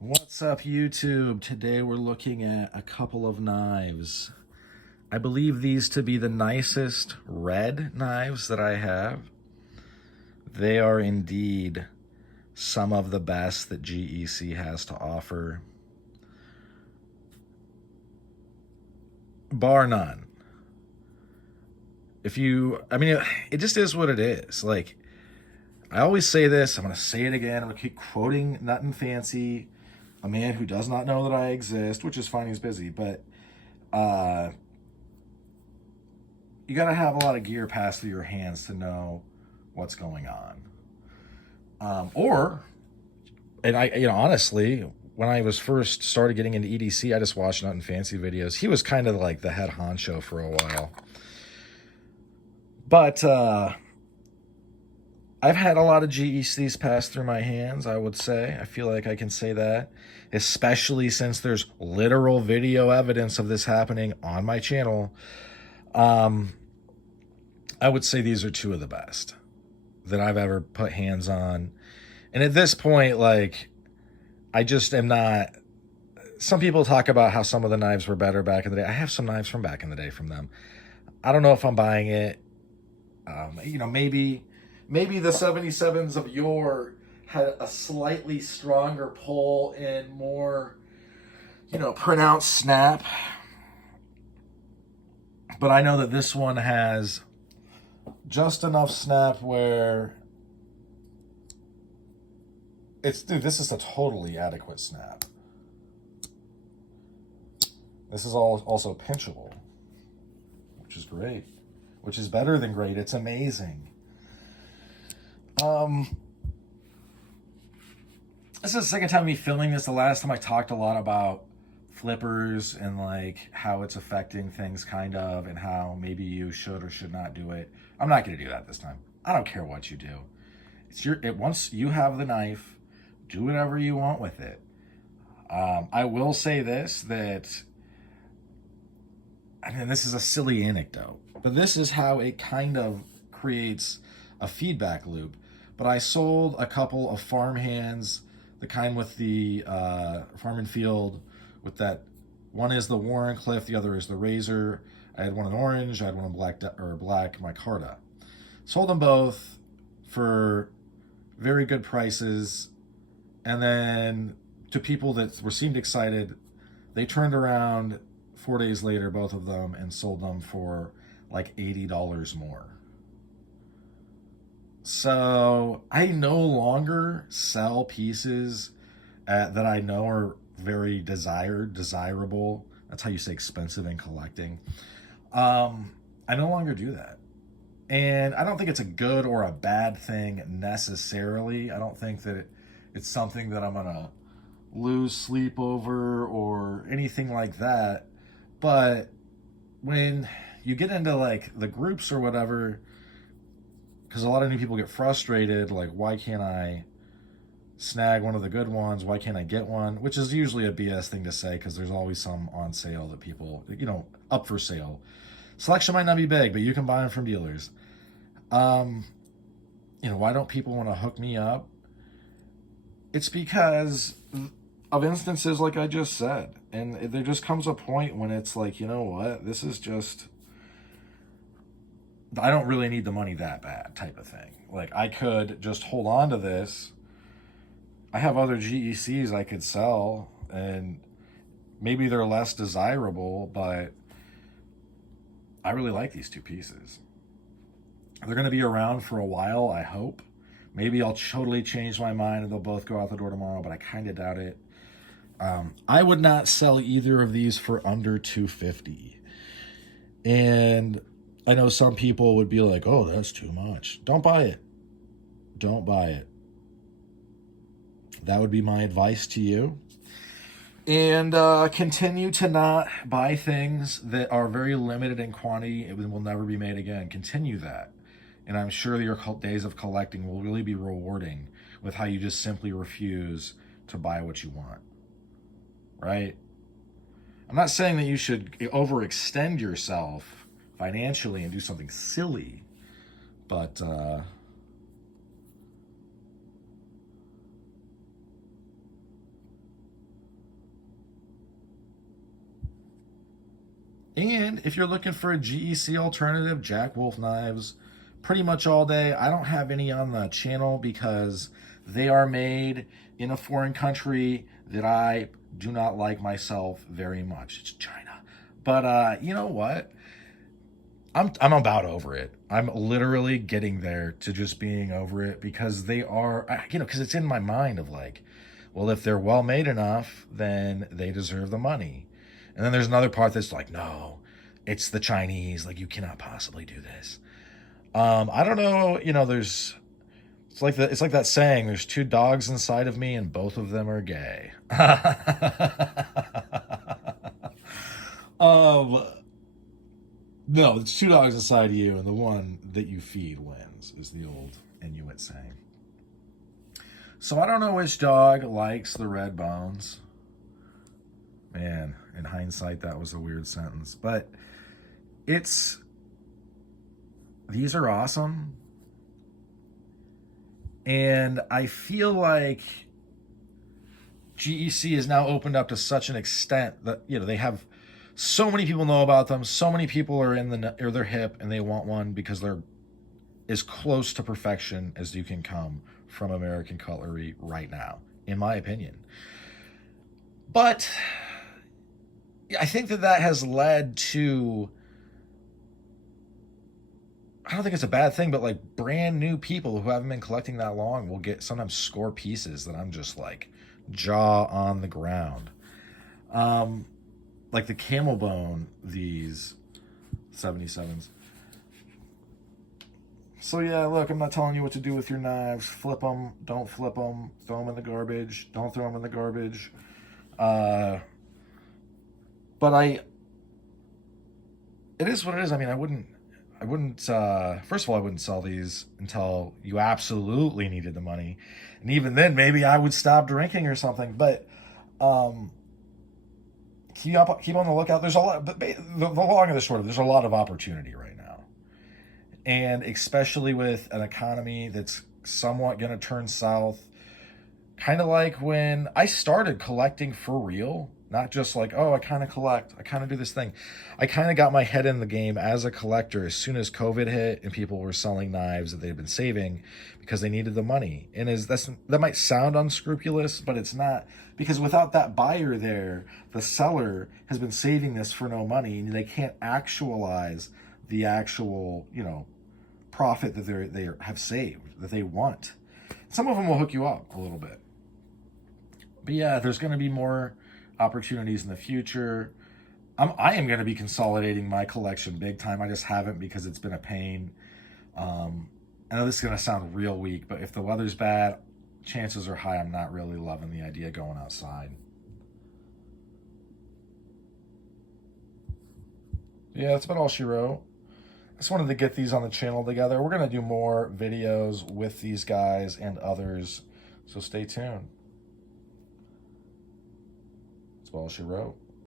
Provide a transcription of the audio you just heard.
What's up, YouTube? Today we're looking at a couple of knives. I believe these to be the nicest red knives that I have. They are indeed some of the best that GEC has to offer, bar none. It just is what it is. Like, I always say this, I'm going to say it again, I'm going to keep quoting Nothing Fancy, a man who does not know that I exist, which is fine, he's busy, but you got to have a lot of gear pass through your hands to know what's going on. Honestly, when I was first started getting into EDC, I just watched Nothing Fancy videos. He was kind of like the head honcho for a while. But I've had a lot of GECs pass through my hands, I would say. I feel like I can say that, especially since there's literal video evidence of this happening on my channel. I would say these are two of the best that I've ever put hands on. And at this point, like, I just am not... Some people talk about how some of the knives were better back in the day. I have some knives from back in the day from them. I don't know if I'm buying it. Maybe the 77s of yore had a slightly stronger pull and more, pronounced snap. But I know that this one has just enough snap where this is a totally adequate snap. This is also pinchable, which is great, which is better than great. It's amazing. This is the second time me filming this. The last time I talked a lot about flippers and like how it's affecting things kind of, and how maybe you should or should not do it. I'm not going to do that this time. I don't care what you do. Once you have the knife, do whatever you want with it. I will say this, this is a silly anecdote, but this is how it kind of creates a feedback loop. But I sold a couple of farm hands, the kind with the Farm and Field, with that. One is the Warrenclyffe, the other is the Razor. I had one in orange, I had one in black micarta. Sold them both for very good prices, and then to people that seemed excited, they turned around 4 days later, both of them, and sold them for like $80 more. So I no longer sell pieces that I know are very desirable. That's how you say expensive in collecting. I no longer do that. And I don't think it's a good or a bad thing necessarily. I don't think that it's something that I'm going to lose sleep over or anything like that. But when you get into like the groups or whatever, because a lot of new people get frustrated, like, why can't I snag one of the good ones? Why can't I get one? Which is usually a BS thing to say, because there's always some on sale that people, up for sale. Selection might not be big, but you can buy them from dealers. Why don't people want to hook me up? It's because of instances like I just said. And there just comes a point when it's like, you know what? This is just... I don't really need the money that bad type of thing. Like, I could just hold on to this. I have other GECs I could sell, and maybe they're less desirable, but I really like these two pieces. They're going to be around for a while, I hope. Maybe I'll totally change my mind and they'll both go out the door tomorrow, but I kind of doubt it. I would not sell either of these for under $250. And I know some people would be like, oh, that's too much. Don't buy it. Don't buy it. That would be my advice to you. And continue to not buy things that are very limited in quantity and will never be made again. Continue that. And I'm sure your days of collecting will really be rewarding with how you just simply refuse to buy what you want. Right? I'm not saying that you should overextend yourself financially and do something silly, but And if you're looking for a GEC alternative, Jack Wolf knives, pretty much all day. I don't have any on the channel because they are made in a foreign country that I do not like myself very much. It's China. But you know what? I'm about over it. I'm literally getting there to just being over it because they are, because it's in my mind of like, well, if they're well made enough, then they deserve the money. And then there's another part that's like, no, it's the Chinese. Like, you cannot possibly do this. I don't know. There's it's like that saying. There's two dogs inside of me, and both of them are gay. um, no, it's two dogs inside you, and the one that you feed wins. Is the old Inuit saying. So I don't know which dog likes the red bones. Man, in hindsight, that was a weird sentence. But these are awesome. And I feel like GEC is now opened up to such an extent that, they have so many people know about them. So many people are they're hip and they want one because they're as close to perfection as you can come from American cutlery right now, in my opinion. But I think that has led to, I don't think it's a bad thing, but like brand new people who haven't been collecting that long will sometimes score pieces that I'm just like jaw on the ground. Like the camel bone, these 77s. So yeah, look, I'm not telling you what to do with your knives. Flip them, don't flip them, throw them in the garbage, don't throw them in the garbage. But it is what it is. I mean, I wouldn't, first of all, I wouldn't sell these until you absolutely needed the money. And even then, maybe I would stop drinking or something. But keep on the lookout. There's a lot, but the long and the short of it, there's a lot of opportunity right now. And especially with an economy that's somewhat going to turn south. Kind of like when I started collecting for real. Not just like, oh, I kind of collect. I kind of do this thing. I kind of got my head in the game as a collector as soon as COVID hit and people were selling knives that they'd been saving because they needed the money. And that might sound unscrupulous, but it's not, because without that buyer there, the seller has been saving this for no money, and they can't actualize the actual, profit that they have saved, that they want. Some of them will hook you up a little bit. But yeah, there's going to be more opportunities in the future. I am going to be consolidating my collection big time. I just haven't because it's been a pain. I know this is going to sound real weak, but if the weather's bad, chances are high I'm not really loving the idea of going outside. Yeah, that's about all she wrote. I just wanted to get these on the channel together. We're going to do more videos with these guys and others, so stay tuned. That's all she wrote.